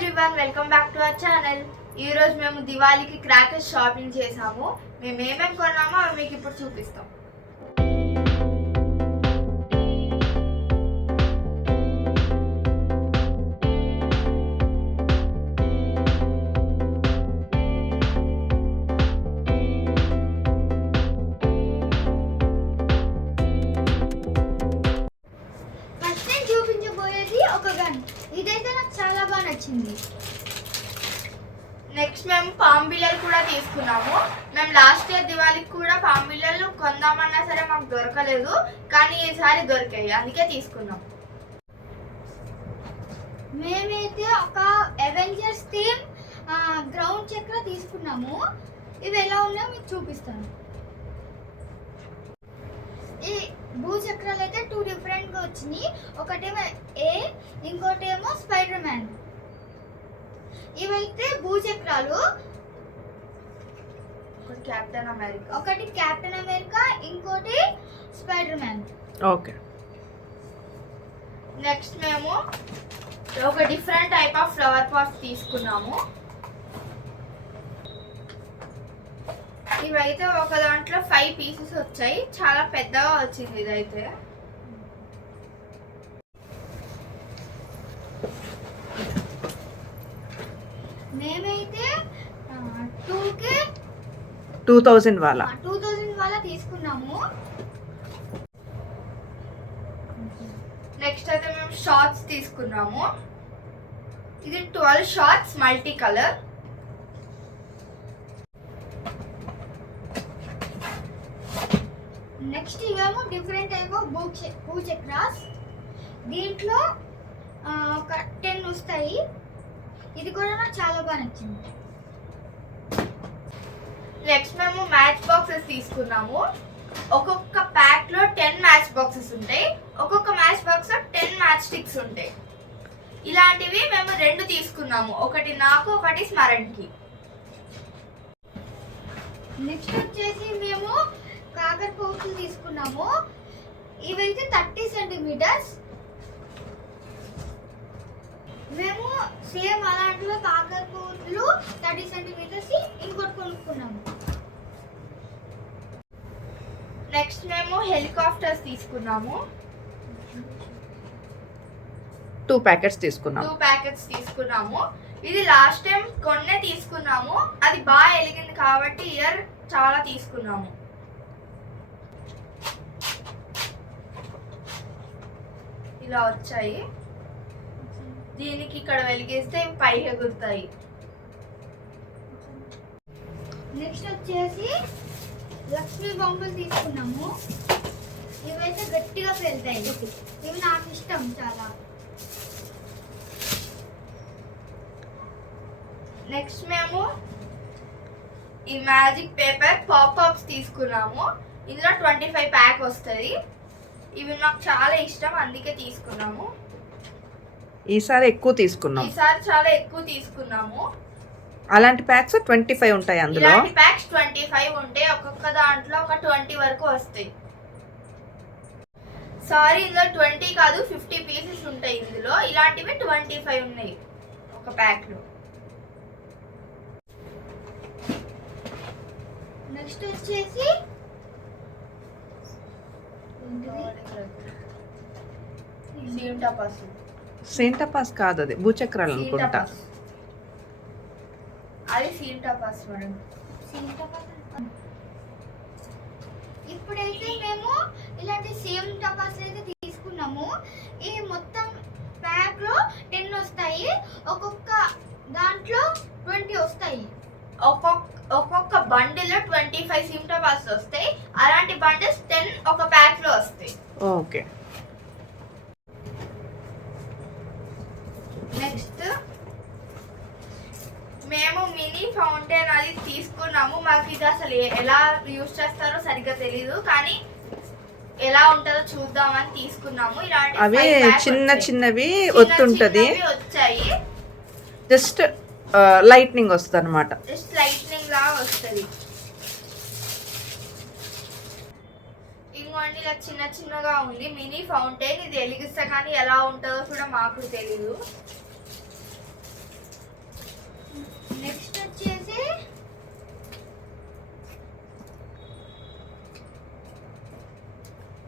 Everyone, welcome back to our channel. ఈ రోజు మేము దివాళీకి క్రాకర్స్ షాపింగ్ చేసాము. మేము ఏమేమి కొన్నామో అవి మీకు ఇప్పుడు చూపిస్తాం. ఫస్ట్ నేను చూపించబోయేది ఒక గన్. ఇదైతే నాకు చాలా బాగా నచ్చింది. నెక్స్ట్ మేము పామ్ బిల్లలు కూడా తీసుకున్నాము. మేము లాస్ట్ ఇయర్ దివాళీకి కూడా పామ్ బిల్లలు కొందామన్నా సరే మాకు దొరకలేదు, కానీ ఈసారి దొరికాయి, అందుకే తీసుకున్నాం. మేమైతే ఒక అవెంజర్స్ థీమ్ గ్రౌండ్ చక్ర తీసుకున్నాము. ఇవి ఎలా ఉన్నాయో మీకు చూపిస్తాను. ఈ భూచక్రాలు అయితే 2 డిఫరెంట్గా వచ్చినాయి. ఒకటేమో ఏ, ఇంకోటేమో స్పైడర్ మ్యాన్. ఇవైతే భూచక్రాలు. ఒకటి కెప్టెన్ అమెరికా, ఇంకోటి స్పైడర్ మ్యాన్. ఓకే. నెక్స్ట్ మేము ఒక different type of flower pots తీసుకున్నాము. ఇవైతే ఒక దాంట్లో 5 పీసెస్ వచ్చాయి. చాలా పెద్దగా వచ్చింది ఇదైతే. మేమైతే 2000 వాళ్ళ తీసుకున్నాము. నెక్స్ట్ అయితే మేము షార్ట్స్ తీసుకున్నాము. ఇది 12 షార్ట్స్ మల్టీ కలర్. నెక్స్ట్ ఇవేమో డిఫరెంట్ టైప్ ఆఫ్ భూచక్రాస్. దీంట్లో ఒక 10 వస్తాయి. ఇది కూడా నాకు చాలా బాగా నచ్చింది. నెక్స్ట్ మేము మ్యాచ్ బాక్సెస్ తీసుకున్నాము. ఒక్కొక్క ప్యాక్ లో 10 మ్యాచ్ బాక్సెస్ ఉంటాయి. ఒక్కొక్క మ్యాచ్ బాక్స్ లో 10 మ్యాచ్ స్టిక్స్ ఉంటాయి. ఇలాంటివి మేము 2 తీసుకున్నాము. ఒకటి నాకు, ఒకటి స్మరణ్కి. నెక్స్ట్ వచ్చేసి మేము కాకర పౌచులు తీసుకున్నాము. ఇవైతే 30 సెంటీమీటర్స్. మేము సేమ్ అలాంటిలో కాకర పౌచులు 30 సెంటీమీటర్స్ ఇంకోటి కొనుక్కున్నాము. నెక్స్ట్ మేము హెలికాప్టర్స్ తీసుకున్నాము. 2 ప్యాకెట్స్ తీసుకున్నాం. 2 ప్యాకెట్స్ తీసుకున్నాము. ఇది లాస్ట్ టైం కొన్నే తీసుకున్నాము. అది బాగా వెలిగింది కాబట్టి ఇయర్ చాలా తీసుకున్నాము. ఇలా వచ్చాయి. దీనికి ఇక్కడ వెలిగిస్తే పైకి ఎగురుతాయి. నెక్స్ట్ వచ్చేసి లక్ష్మీ బొమ్మలు తీసుకున్నాము. ఇవైతే గట్టిగా పెళ్తాయి. ఇవి నాకు ఇష్టం చాలా. నెక్స్ట్ మేము ఈ మ్యాజిక్ పేపర్ పాప్అప్స్ తీసుకున్నాము. ఇందులో 25 ప్యాక్ వస్తుంది. ఇవి నాకు చాలా ఇష్టం, అందుకే తీసుకున్నాము. ఈసారి ఎక్కువ తీసుకున్నాం. ఈసారి చాలా ఎక్కువ తీసుకున్నాము. అలాంటి ప్యాక్స్ 25 ఉంటాయి అందులో. ఇలాంటి ప్యాక్స్ 25 ఉంటాయి. ఒక్కొక్క దాంట్లో ఒక 20 వరకు వస్తాయి. సారీ, ఇందులో 20 కాదు, 50 పీసెస్ ఉంటాయి ఇందులో. ఇలాంటివి 25 ఉన్నాయి ఒక ప్యాక్ లో. నెక్స్ట్ వచ్చేసి సెంటపాస్ కాదు, అది భూచక్రాలు అనుకుంటా. అది సీల్ టపాస్ మేడం. ఇప్పుడైతే మేము ఇలాంటి సేమ్ టపాస్ అయితే తీసుకున్నాము. ఈ మొత్తం ప్యాక్ లో 10 వస్తాయి. ఒక్కొక్క దాంట్లో 20 వస్తాయి. ఒక్కొక్క బండిల్ లో 25 సీమ్ టపాస్ వస్తాయి. అలాంటి బండిల్స్ 10 ఒక ప్యాక్ లో వస్తాయి. ఓకే. నెక్స్ట్ మేము మినీ ఫౌంటైన్ అది తీసుకున్నాము. మాకు ఇది అసలు ఎలా యూజ్ చేస్తారో సరిగ్గా తెలీదు, కానీ ఎలా ఉంటుందో చూద్దామని తీసుకున్నాము. ఇలాంటి అవి చిన్నవి ఒత్తుంటది. వచ్చాయి. జస్ట్ లైట్నింగ్ వస్తుంది అనమాట. జస్ట్ లైట్నింగ్ లాగా వస్తుంది. ఇంకోండి, ఇలా చిన్నగా ఉంది మినీ ఫౌంటైన్. ఇది వెలిగిస్తే కానీ ఎలా ఉంటుందో కూడా మాకు తెలీదు.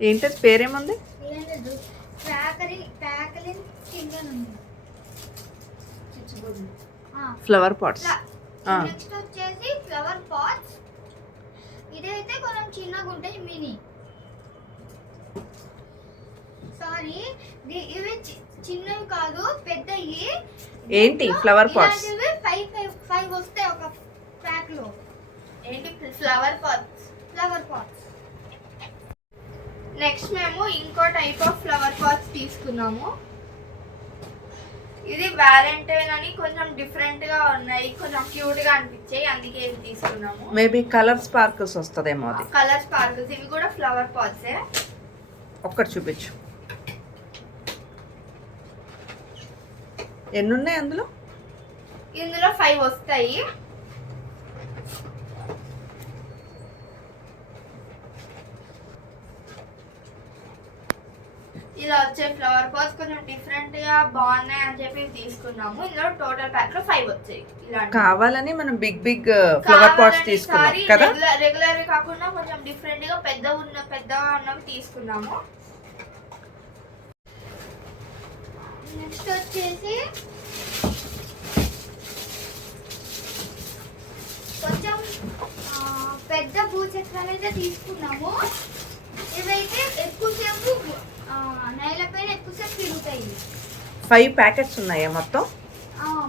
ఏంటది పేరేముంది? ఏంటది ప్యాకలింగ్ కింద ఉంది. Flower pots. నెక్స్ట్ వచ్చేసి ఫ్లవర్ పాట్స్. ఇదైతే కొంచెం చిన్నగా ఉంటాయి, మినీ. సారీ, ఇవి చిన్నవి కాదు, పెద్దవి. ఏంటి ఫ్లవర్ పాట్స్? ఫైవ్ వస్తాయి ఒక ప్యాక్ లో. ఏంటి flower pots? Flower pots. Next మేము ఇంకో టైప్ ఆఫ్ ఫ్లవర్ పాట్స్ తీసుకున్నాము. ఇది వ్యాలంటైన్ అని కొంచెం డిఫరెంట్ గా ఉన్నాయి, కొంచెం క్యూట్ గా అనిపించాయి, అందుకే ఇది తీసుకున్నాము. మేబీ కలర్ స్పార్కిల్స్ వస్తుందేమో అది. Colour sparkles. ఇవి కూడా ఫ్లవర్ పాట్సే. ఒక్కటి చూపించు. ఎన్ని ఉన్నాయి అందులో? ఇందులో 5 వస్తాయి. ఇలా వచ్చే ఫ్లవర్ పాట్స్ కొంచెం డిఫరెంట్ గా బాగున్నాయి అని చెప్పి తీసుకున్నాము. ఇందులో టోటల్ ప్యాక్ లో 5 వచ్చాయి. ఇలాంటి కావాలని మనం బిగ్ ఫ్లవర్ పాట్స్ తీసుకున్నాం కదా. రెగ్యులర్ కాకుండా కొంచెం డిఫరెంట్ గా పెద్దగా ఉన్నవి తీసుకున్నాము. నెక్స్ట్ వచ్చేసి కొంచెం పెద్ద భూచక్రాలు అయితే తీసుకున్నాము. ఇవైతే ఎక్కువసేపు నేలపైన ఎక్కువసేపు తిరుగుతాయి. 5 ప్యాకెట్స్ ఉన్నాయా మొత్తం?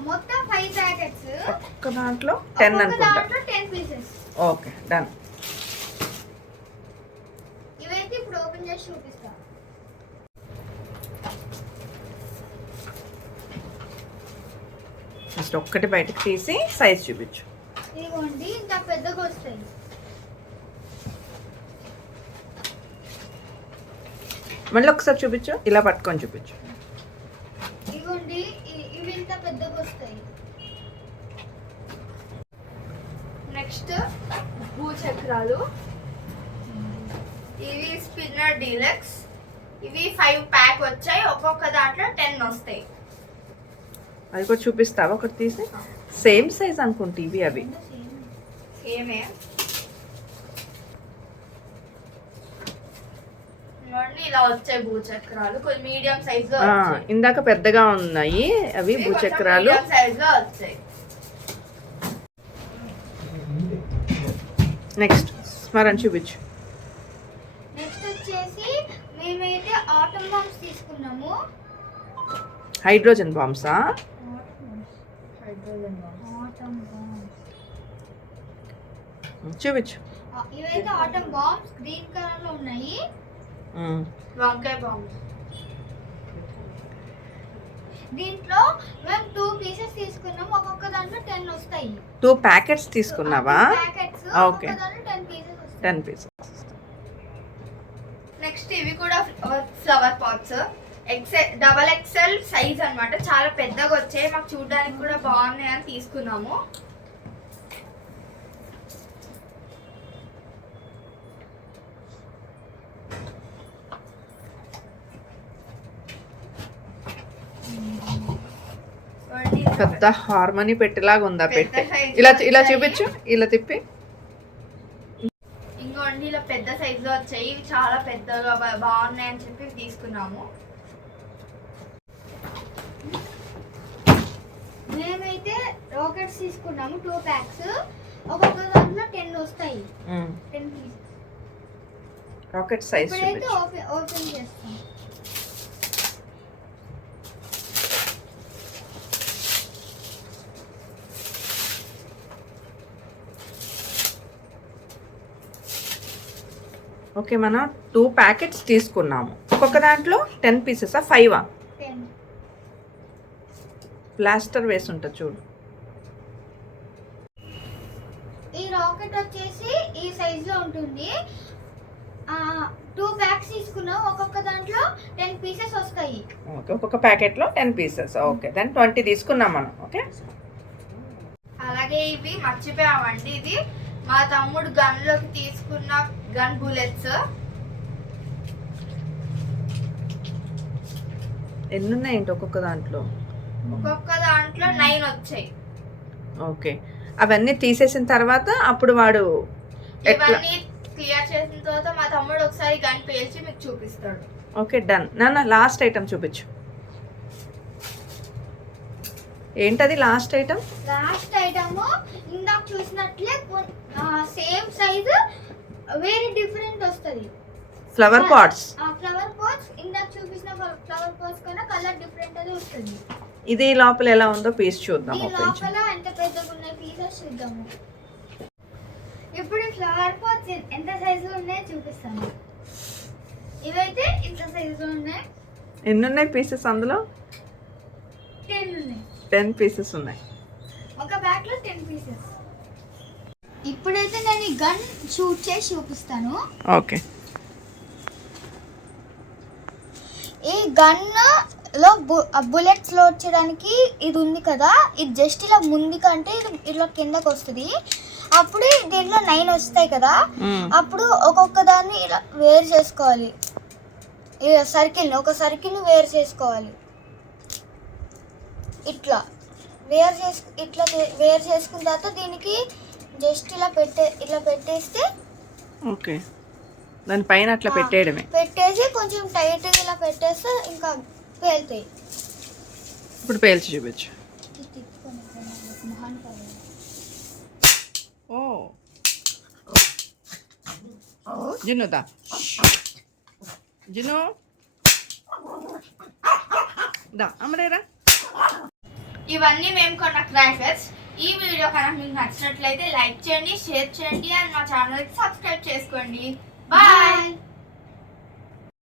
మొత్తం 5 ప్యాకెట్స్. ఒక్క దాంట్లో 10 అనుకుంటా. దాంట్లో 10 పీసెస్. Okay, done. ఇవైతే ఇప్పుడు ఓపెన్ చేసి చూపిస్తా. జస్ట్ ఒక్కటి బయటకు తీసి సైజ్ చూపించు. ఇదిగోండి, ఇంత పెద్దగా వస్తాయి. మళ్ళీ ఒకసారి చూపించు, ఇలా పట్టుకొని చూపించు. ఇదిగోండి, ఇవి ఇంత పెద్దగా వస్తాయి. నెక్స్ట్ భూచక్రాలు. ఇవి స్పిన్నర్ డీలక్స్. ఇవి 5 ప్యాక్ వచ్చాయి, ఒక్కొక్క దాంట్లో 10 వస్తాయి. అది కూడా చూపిస్తావా ఒకటి తీసి? సేమ్ సైజ్ అనుకుంటే ఇవి అవి సేమే. ఇలా వచ్చాయి భూచక్రాలు, కొంచెం మీడియం సైజ్ లో వచ్చాయి. ఇందాక పెద్దగా ఉన్నాయి అవి భూచక్రాలు. సైజ్ లో వచ్చాయి. నెక్స్ట్ స్మరణ చూపించు. నెక్స్ట్ వచ్చేసి మేమైతే ఆటమ్ బాంబ్స్ తీసుకున్నాము. హైడ్రోజన్ బాంబ్సా? ఆటమ్ బాంబ్స్ చూపించు. ఇవైతే ఆటమ్ బాంబ్స్ గ్రీన్ కలర్ లో ఉన్నాయి. వంకాయ బాంబ్. దీంట్లో మేము 2 పీసెస్ తీసుకున్నాం, ఒక్కొక్క దాంట్లో 10 వస్తాయి. 2 ప్యాకెట్స్ తీసుకున్నావా? ప్యాకెట్స్. ఓకే, 10 పీసెస్ వస్తాయి. 10 పీసెస్. నెక్స్ట్ ఇవి కూడా flower pots. Double XL size అన్నమాట, చాలా పెద్దగా వచ్చాయి, మాకు చూడడానికి కూడా బాగున్నాయి అని తీసుకున్నాము. పెద్ద హార్మోని పెట్టేలాగా ఉందా పెట్టే? ఇలా ఇలా చూపించు, ఇలా తిప్పి. ఇంకోండి, ఇలా పెద్ద సైజ్ లో వచ్చాయి, ఇవి చాలా పెద్దగా బాగున్నాయి అని చెప్పి తీసుకున్నాము. మేమైతే రాకెట్స్ తీసుకున్నాము 2 ప్యాక్స్, ఒక్కొక్క దాంట్లో 10 వస్తాయి. 10 పీసెస్. రాకెట్ సైజ్ ఇప్పుడైతే చూపించు. ఓపెన్ చేస్తాం. ఓకే, మనం 2 ప్యాకెట్స్ తీసుకున్నాము, ఒక్కొక్క దాంట్లో 10 పీసెసా? 5 10. ప్లాస్టర్ వేసి ఉంటుంది చూడు. ఈ రాకెట్ వచ్చేసి ఈ సైజ్ లో ఉంటుంది. 2 ప్యాక్స్ తీసుకున్నాం, ఒక్కొక్క దాంట్లో 10 పీసెస్ వస్తాయి. ఓకే, ఒక్కొక్క ప్యాకెట్లో 10 పీసెస్. ఓకే, దాన్ని 20 తీసుకున్నాం మనం. ఓకే, అలాగే ఇవి మర్చిపోయామండి, ఇది మా తమ్ముడు గన్ లోకి తీసుకున్న గన్ బుల్లెట్స్. ఎన్ని ఉన్నాయండి ఒక్కొక్క దాంట్లో? ఒక్కొక్క దాంట్లో 9 వచ్చాయి. ఓకే, అవన్నీ తీసేసిన తర్వాత అప్పుడు వాడు ఎట్లా? ఇవన్నీ క్లియర్ చేసిన తర్వాత మా తమ్ముడు ఒకసారి గన్ పేల్చి మీకు చూపిస్తాడు. Okay done. నాన్న లాస్ట్ ఐటమ్ చూపించు. ఏంటది లాస్ట్ ఐటమ్? లాస్ట్ ఐటమ్ ఇందాక చూసినట్లే సేమ్ సైజు వేరే డిఫరెంట్ వస్తుంది. Flower pots. ఫ్లవర్ పాట్స్ ఇందాక చూపించిన ఫ్లవర్ పాట్స్ కన్నా కలర్ డిఫరెంట్ అది వస్తుంది. ఇది లోపల ఎలా ఉందో పీస్ చూద్దాం. ఈ లోపల ఎంత పెద్దగా ఉన్నాయి పీసెస్ చూద్దాము. ఇప్పుడు ఫ్లవర్ పాట్స్ ఎంత సైజులో ఉన్నాయో చూపిస్తాను. ఇవైతే ఇంత సైజులో ఉన్నాయి. ఎన్ని ఉన్నాయి పీసెస్ అందులో? 10 ఉన్నాయి. 10 పీసెస్ ఉన్నాయి. ఒక బ్యాగ్ లో 10 పీసెస్. ఇప్పుడైతే నేను ఈ గన్ షూట్ చేసి చూపిస్తాను. ఓకే. ఈ గన్ లో బుల్లెట్స్ లోడ్ చేయడానికి ఇది ఉంది కదా, ఇది జస్ట్ ఇలా ముందుకంటే ఇలా కిందకి వస్తుంది. అప్పుడు దీంట్లో 9 వస్తాయి కదా, అప్పుడు ఒక్కొక్క దాన్ని ఇలా వేరు చేసుకోవాలి. ఒక సర్కిల్ వేరు చేసుకోవాలి. ఇట్లా వేరు చేసుకున్న తర్వాత దీనికి జస్ట్ ఇలా పెట్టేస్తే ఓకే, దాని పైన అట్లా పెట్టేయడమే. పెట్టేసి కొంచెం టైట్ ఇలా పెట్టేస్తే ఇంకా పేలుతాయి. ఇప్పుడు పేల్చి చూపించు. ఓ జిన్నుదా, జిన్ను దా అమ్మరేరా. ఇవన్నీ మేము కొన్న క్రాకర్స్. ఈ వీడియో కనుక మీకు నచ్చినట్లయితే లైక్ చేయండి, షేర్ చేయండి అండ్ మా ఛానల్కి సబ్స్క్రైబ్ చేసుకోండి. బాయ్.